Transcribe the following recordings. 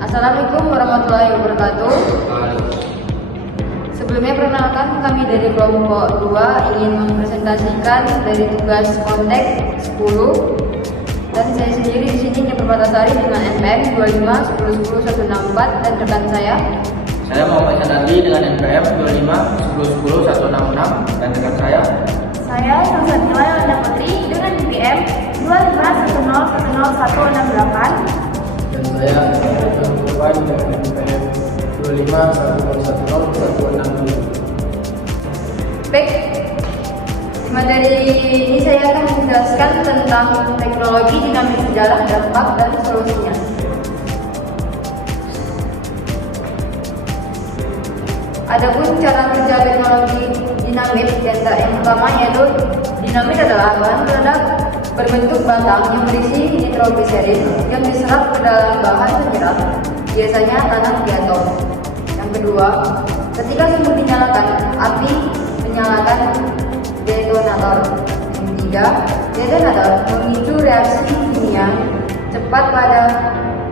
Assalamualaikum warahmatullahi wabarakatuh. Sebelumnya perkenalkan, kami dari kelompok 2 ingin mempresentasikan dari tugas kontek 10 dan saya sendiri di sini Perbatasari dengan NPM 25 10 10 164 dan rekan saya. Saya Muhammad Sanadi dengan NPM 25 10 10 166 dan rekan saya. Saya Susanila Yolanda Putri dengan NPM 25 10 10 168. Dan saya Irfan dengan NPM 25 10 10 167. Baik, di materi ini saya akan menjelaskan tentang teknologi dinamik sejarah, dampak, dan solusinya. Adapun cara kerja teknologi dinamit, yang pertama yaitu dinamit adalah bahan peledak berbentuk batang yang berisi nitrogliserin yang diserap ke dalam bahan penyerap, biasanya tanah di atom. Yang kedua, ketika sumber dinyalakan, api menyalakan detonator. Yang ketiga, detonator memicu reaksi kimia cepat pada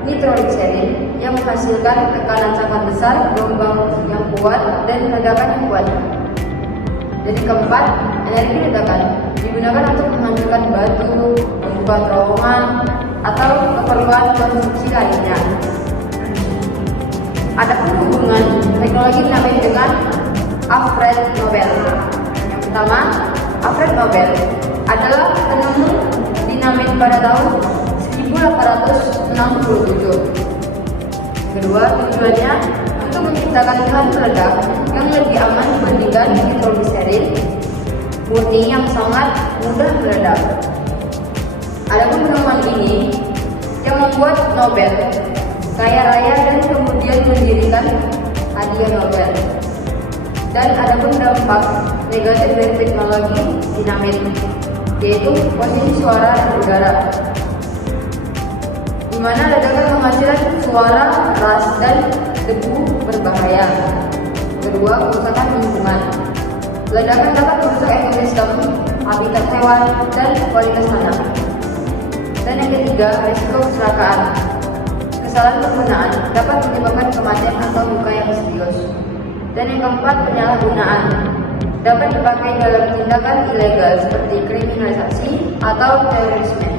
nitrogliserin yang menghasilkan tekanan sangat besar, gelombang yang kuat, dan ledakan yang kuat. Jadi keempat, energi ledakan digunakan untuk menghancurkan batu, membuka terowongan, atau keperluan konstruksi lainnya. Adapun hubungan teknologi dinamit dengan Alfred Nobel. Yang pertama, Alfred Nobel adalah penemu dinamit pada tahun 1867. Kedua, tujuannya untuk menciptakan bahan peledak yang lebih aman dibandingkan nitrogliserin murni yang sangat mudah meledak. Adapun penemuan ini yang membuat Nobel kaya raya dan kemudian mendirikan hadiah Nobel. Dan adapun dampak negatif dari teknologi dinamit, yaitu posisi suara dan udara, di mana ledakan menghasilkan suara keras dan debu berbahaya. Kedua, kerusakan lingkungan. Ledakan dapat merusak ekosistem, habitat hewan, dan kualitas tanah. Dan yang ketiga, risiko kecelakaan. Kesalahan penggunaan dapat menyebabkan kematian atau luka yang serius. Dan yang keempat, penyalahgunaan dapat dipakai dalam tindakan ilegal seperti kriminalisasi atau terorisme.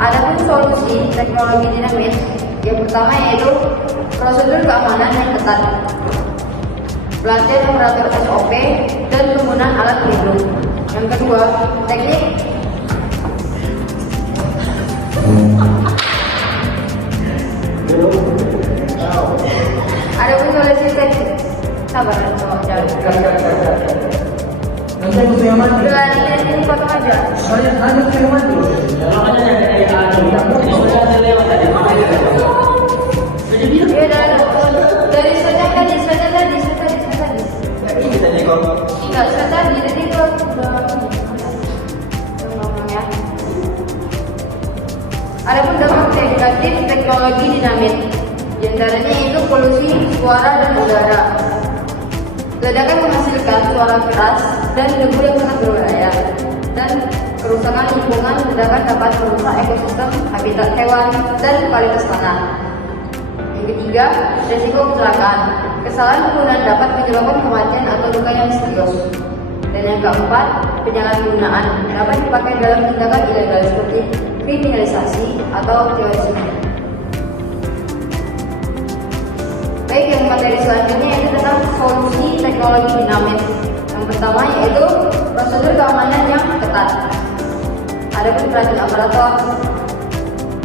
Adapun solusi teknologi dinamit, yang pertama yaitu prosedur keamanan yang ketat, pelatihan operator SOP, dan penggunaan alat pelindung. Yang kedua, teknik adapun solusi teknik sabar jangan Nanti aku yang mati. ini potong aja. Saya hanya saya mati. Ya dari saja tadi. Enggak, tadi itu ngomongnya. Adapun dampak negatif teknologi dinamit, diantaranya itu polusi suara dan udara. Ledakan menghasilkan suara keras dan debu yang sangat berbahaya. Dan kerusakan lingkungan, ledakan dapat merusak ekosistem, habitat hewan, dan kualitas tanah. Yang ketiga, risiko kecelakaan. Kesalahan penggunaan dapat menyebabkan kematian atau luka yang serius. Dan yang keempat, penyalahgunaan dapat dipakai dalam tindakan ilegal seperti kriminalisasi atau terorisme. Baik, yang materi selanjutnya yaitu tentang solusi teknologi dinamit. Yang pertama yaitu prosedur keamanan yang ketat. Adapun pelatihan operator,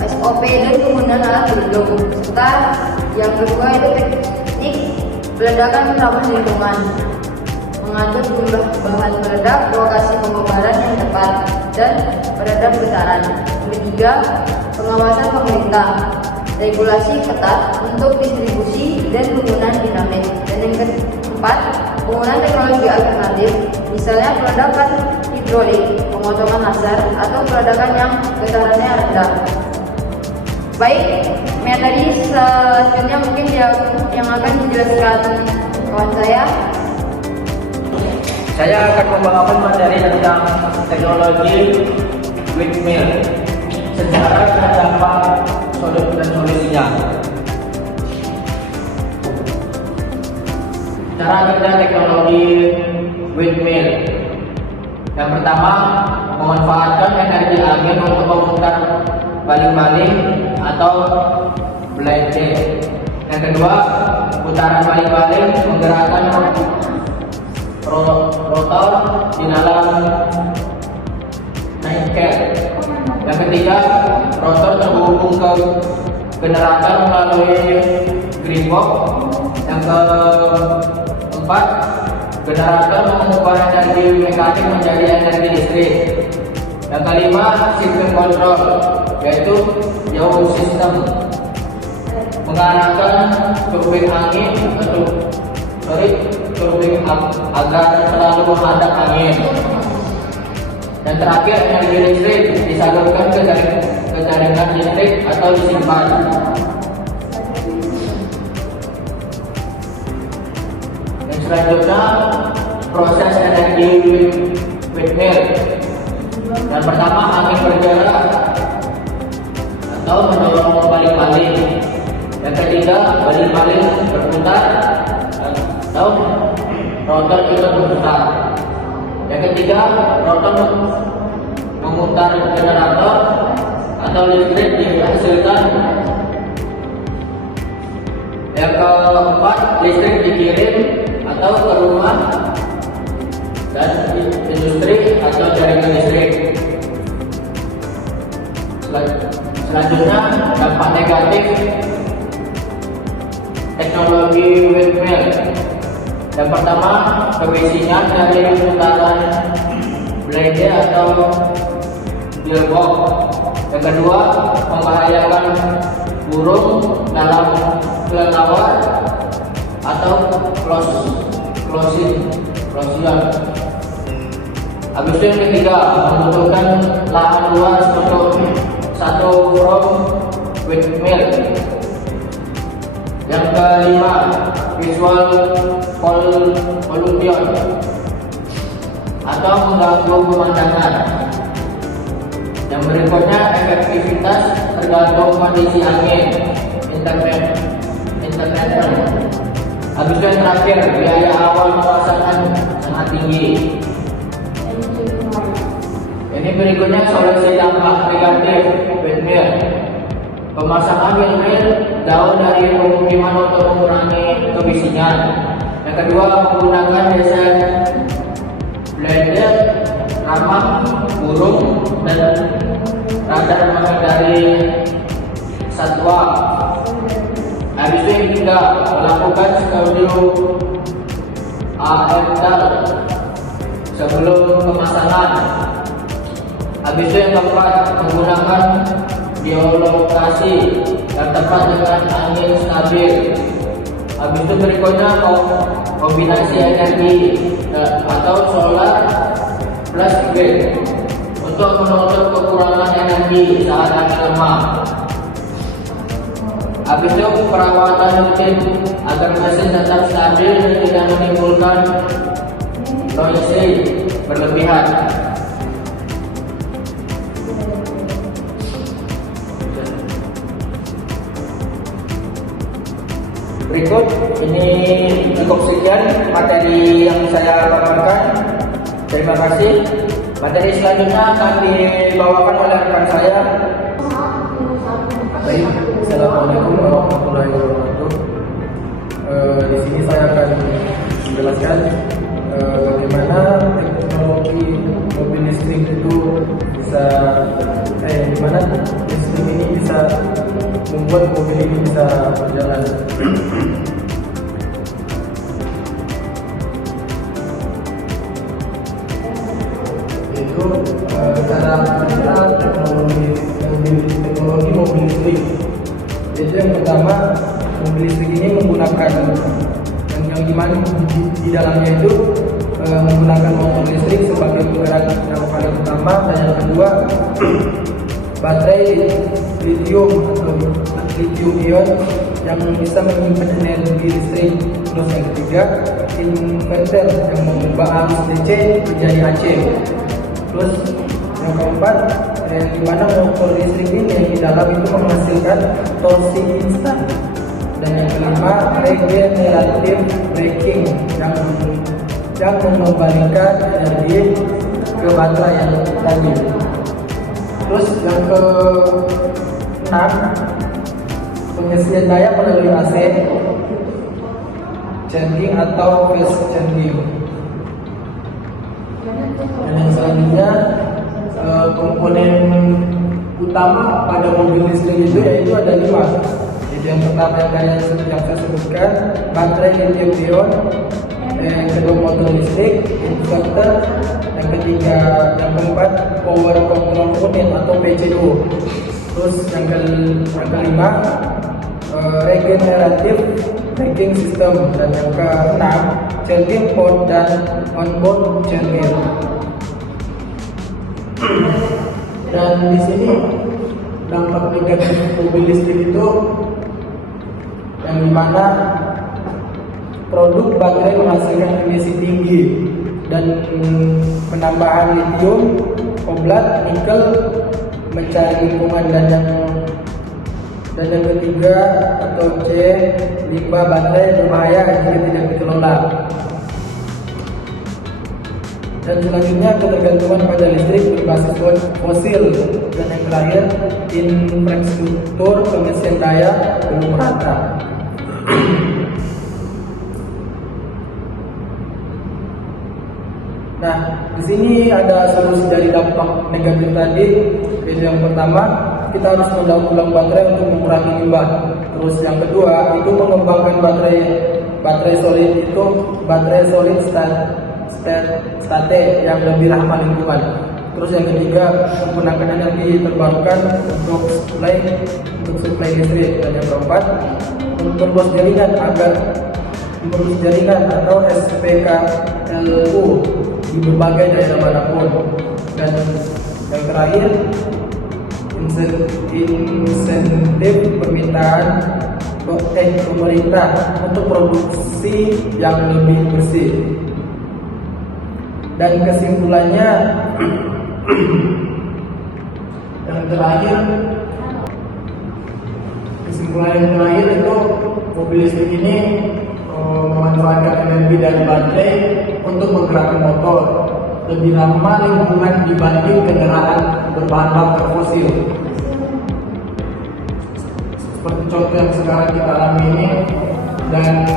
SOP, dan penggunaan alat pelindung. Serta yang kedua itu teknik peledakan ramah lingkungan, mengatur jumlah bahan peledak, lokasi pengobaran yang tepat, dan peredam getaran. Yang ketiga, pengawasan pemerintah, regulasi ketat untuk distribusi dan penggunaan dinamit. Dan yang keempat, penggunaan teknologi alternatif, misalnya peledakan hidrolik, pemotongan laser, atau peledakan yang getarannya rendah. Baik, materi selanjutnya mungkin yang akan dijelaskan kawan saya. Saya akan membawakan materi tentang teknologi windmill, sejarah dan dampak kondisinya. Cara kerja teknologi windmill. Yang pertama, memanfaatkan energi angin untuk memutar baling-baling atau blade. Yang kedua, putaran baling-baling menggerakkan rotor di dalam nacelle. Yang ketiga, rotor terhubung ke generator melalui gearbox. Yang keempat, generator mengubah energi mekanik menjadi energi listrik. Yang kelima, sistem kontrol, yaitu yaw system, mengarahkan turbin angin agar selalu menghadap angin. Dan terakhir, energi listrik disalurkan ke jaringan listrik atau disimpan. Yang selanjutnya, proses energi windmill. Yang pertama, angin bergerak atau mendorong baling-baling. Yang ketiga, baling-baling berputar atau rotor ikut berputar. Yang ketiga, rotor memutar generator atau listrik dihasilkan. Yang keempat, listrik dikirim atau ke rumah dan industri atau jaringan listrik. Selanjutnya, dampak negatif teknologi windmill. Yang pertama, kebisingan dari putaran blade atau gearbox. Yang kedua, membahayakan burung dalam kelelawar atau closing. Habis itu yang ketiga, membutuhkan lahan luas untuk satu from windmill. Yang kelima, visual pollution atau mengganggu pemandangan. Yang berikutnya, efektivitas tergantung kondisi angin, internet. Habis itu yang terakhir, biaya awal pemasangan sangat tinggi. Ini berikutnya solusi dampak negatif windmill. Pemasangan windmill jauh dari pemukiman untuk mengurangi kebisingan. Yang kedua, menggunakan desain blade ramah burung dan radar menghindari satwa. Habis itu yang ketiga, melakukan studio AMDAL sebelum pemasangan. Habis itu yang keempat, menggunakan geolokasi yang tepat dengan angin stabil. Habis itu berikutnya, kombinasi energi atau solar plus grid untuk menutup kekurangan energi saat angin lemah. Habis itu perawatan rutin agar mesin tetap stabil dan tidak menimbulkan noise berlebihan. Berikut ini cukup sekian materi yang saya paparkan. Terima kasih. Materi selanjutnya akan dibawakan oleh rekan saya. Baik, assalamualaikum warahmatullahi wabarakatuh. Di sini saya akan menjelaskan bagaimana teknologi mobil listrik itu bisa, gimana listrik ini bisa membuat mobil ini bisa berjalan. Itu cara kita teknologi mobil listrik. Jadi yang pertama, mobil listrik ini menggunakan yang dimana di dalamnya itu menggunakan motor listrik sebagai penggerak yang paling utama, dan yang kedua baterai lithium atau lithium ion yang bisa menyimpan energi listrik. Terus yang ketiga, inverter yang mengubah arus DC menjadi AC. Terus yang keempat, di mana motor listrik ini di dalam itu menghasilkan torsi instan. Dan yang kelima, regenerative braking yang mengembalikan energi ke baterai yang tadi. Terus yang ke-6, pengisian daya melalui AC, charging atau fast charging. Dan yang selanjutnya, komponen utama pada mobil listrik itu yaitu ada 5. Jadi yang pertama yang saya sebutkan, baterai lithium ion, yang kedua motor listrik, inverter, yang ketiga, yang keempat power control unit atau PCU. Terus yang kelima, regenerative braking system, dan yang keenam, charging port dan onboard charger. Dan di sini dampak negatif mobil listrik itu yang dimana produk baterai menghasilkan emisi tinggi dan penambahan lithium, kobalt, nikel, mencari lingkungan, dan yang ketiga atau C, limbah baterai berbahaya jika tidak dikelola. Dan selanjutnya ketergantungan pada listrik berbasis fosil, dan yang terakhir infrastruktur pengisian daya belum merata. Nah, di sini ada solusi dari dampak negatif tadi. Jadi yang pertama, kita harus mendaur ulang baterai untuk mengurangi limbah. Terus yang kedua, itu mengembangkan baterai solid state yang lebih ramah lingkungan. Terus yang ketiga, menggunakan energi terbarukan untuk suplai listrik. Dan yang keempat, memperluas jaringan atau SPKLU di berbagai daerah manapun. Dan yang terakhir, insentif permintaan pemerintah untuk produksi yang lebih bersih. Dan kesimpulannya, yang terakhir itu mobil listrik ini memanfaatkan energi dari baterai untuk menggerakkan motor, lebih ramah lingkungan dibanding kendaraan berbahan bakar fosil. Seperti contoh yang sekarang kita alami ini, dan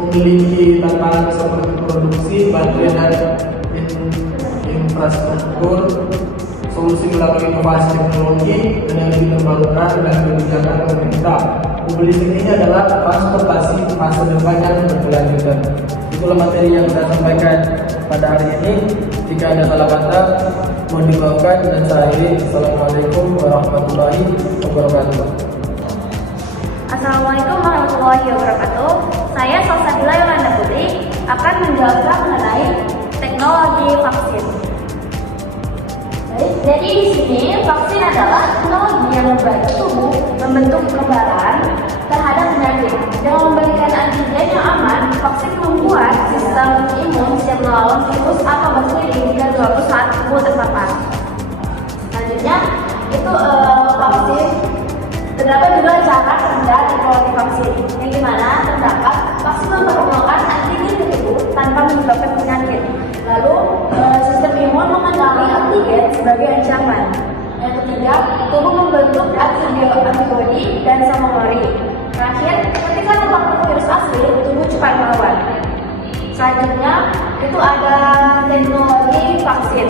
memiliki tantangan seperti produksi baterai dan infrastruktur, solusi melalui inovasi teknologi, energi terbarukan, dan kebijakan pemerintah. Mobil listrik ini adalah transportasi masa depan yang berkelanjutan. Itulah materi yang saya sampaikan pada hari ini. Jika ada salah kata, mohon dimaafkan, dan saya akhiri. Assalamualaikum warahmatullahi wabarakatuh. Assalamualaikum warahmatullahi wabarakatuh. Saya Salsabila Yolanda Putri akan menjelaskan mengenai teknologi vaksin. Jadi di sini vaksin adalah teknologi yang membantu tubuh membentuk kekebalan terhadap penyakit. Dengan memberikan antigen yang aman, vaksin membuat sistem imun siap melawan virus atau bakteri jika suatu saat tubuh terpapar. Selanjutnya itu vaksin. Terdapat juga cara kerja teknologi vaksin, yang dimana terdapat vaksin memperkenalkan antigen ke tubuh tanpa menyebabkan penyakit. Lalu sistem imun mengenali antigen sebagai ancaman. Yang ketiga, tubuh membentuk antibodi dan samomori. Terakhir, ketika terpapar virus asli, tubuh cepat melawan. Selanjutnya, itu ada teknologi vaksin.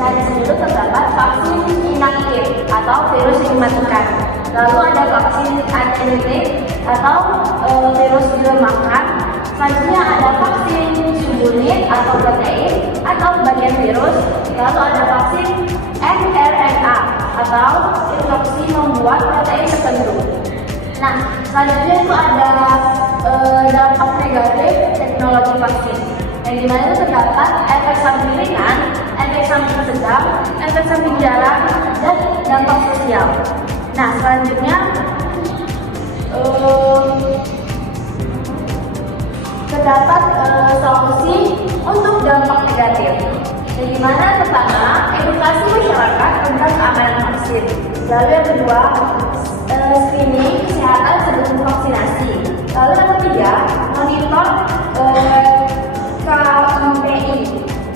Nah, di sini terdapat vaksin inaktif atau virus yang dimatikan. Lalu ada vaksin antigenik atau virus dilemahkan. Selanjutnya ada vaksin subunit atau protein atau bagian virus. Lalu ada vaksin mRNA atau instruksi membuat protein tertentu. Nah, selanjutnya itu ada dampak negatif teknologi vaksin, yang dimana itu terdapat efek samping ringan, efek samping sedang, efek samping jarang, dan dampak sosial. Nah, selanjutnya terdapat solusi untuk dampak negatif. Yang dimana pertama, edukasi masyarakat tentang keamanan vaksin. Lalu yang kedua, screening kesehatan sebelum vaksinasi. Lalu yang ketiga, monitor KMPI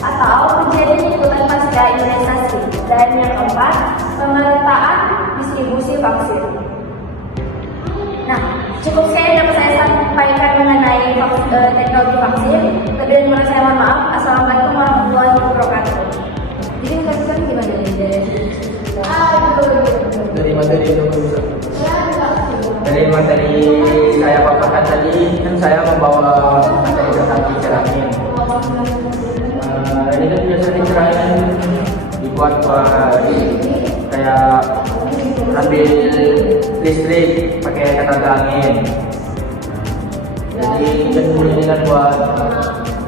atau kejadian ikutan pasca imunisasi. Dan yang keempat, pemerataan distribusi vaksin. Nah, cukup sekian yang dapat saya sampaikan mengenai teknologi vaksin. Lebih dari saya mohon maaf. Assalamualaikum warahmatullahi wabarakatuh. Jadi kan gimana nih dari Dari materi itu Ustaz. Dari materi saya paparkan tadi kan saya membawa materi tentang dicerahin. Ini kan biasa dicerahin dibuat kayak ambil listrik pakai tenaga angin. Jadi kan ini kan buat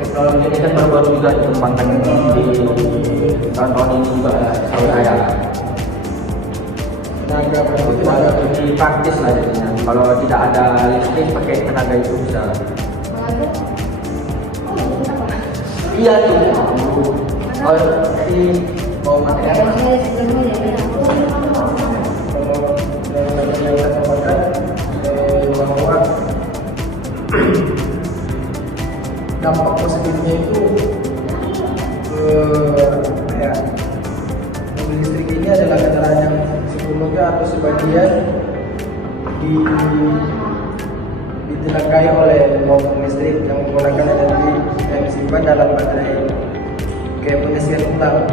teknologi ini kan baru-baru juga dikembangkan di tahun-tahun ini juga setahu saya. Tenaga berarti tenaga Lebih praktis lah jadinya. Kalau tidak ada listrik pakai tenaga itu bisa. Iya tuh. Oh, jadi mau materi apa? saya sebelumnya ya. kalau yang saya sampaikan bahwa dampak positifnya itu ya, mobil listrik ini adalah kendaraan yang sepenuhnya atau sebagian ditenagai oleh mobil listrik yang menggunakan energi yang disimpan dalam baterai kayak pengisian ulang,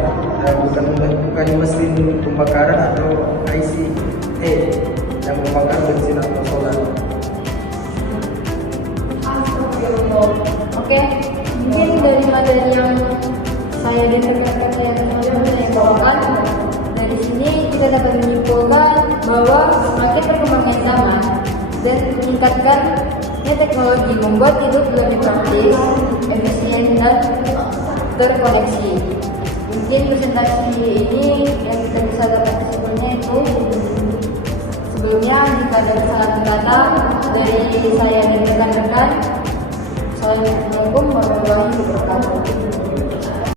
bukan mesin pembakaran atau ICE yang membakar bensin atau solar. Oke, mungkin dari materi yang saya dengarkan yang bawakan, dari sini kita dapat menyimpulkan bahwa semakin perkembangan zaman dan meningkatkannya teknologi membuat hidup lebih praktis, efisien dan terkoneksi. Mungkin presentasi ini yang kita bisa dapat kesimpulannya itu sebelumnya jika ada kesalahan kata dari saya dan rekan-rekan. Assalamualaikum warahmatullahi wabarakatuh.